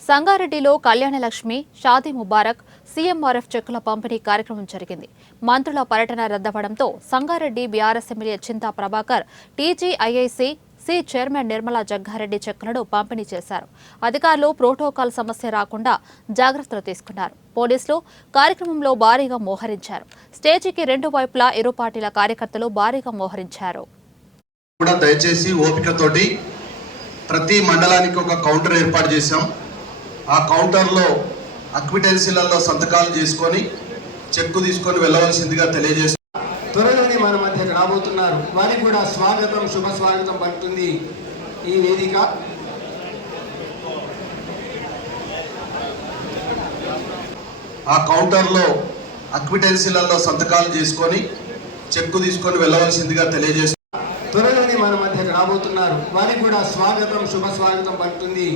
సంగారెడ్డిలో కళ్యాణలక్ష్మి, షాదీ ముబారక్, సీఎంఆర్ఎఫ్ చెక్కుల పంపిణీ కార్యక్రమం జరిగింది. మంత్రుల పర్యటన రద్దవడంతో Sangareddy BRS MLA Chinta Prabhakar, TGIIC C chairman Nirmala Jaggareddy చెక్కులను పంపిణీ చేశారు. అధికారులు ప్రోటోకాల్ సమస్య రాకుండా జాగ్రత్తలు తీసుకున్నారు. పోలీసులు కార్యక్రమంలో భారీగా మోహరించారు. స్టేజీకి రెండు వైపులా ఇరు పార్టీల కార్యకర్తలు భారీగా మోహరించారు. దయచేసి ఓపికతోటి ప్రతి మండలానికి ఒక కౌంటర్ ఏర్పాటు చేశాం. ఆ కౌంటర్లో అక్విటెన్సీలలో సంతకాలు చేసుకొని చెక్కు తీసుకొని వెళ్ళవలసిందిగా తెలియజేస్తాం. త్వరలోనే మన మధ్యకు రాబోతున్నారు. వారికి కూడా స్వాగతం, శుభ స్వాగతం పడుతుంది ఈ వేదిక. ఆ కౌంటర్లో అక్విటెన్సీలలో సంతకాలు చేసుకొని చెక్కు తీసుకొని వెళ్ళవలసిందిగా తెలియజేస్తాం. త్వరలోనే మన మధ్యకు రాబోతున్నారు. వారికి కూడా స్వాగతం, శుభ స్వాగతం పడుతుంది.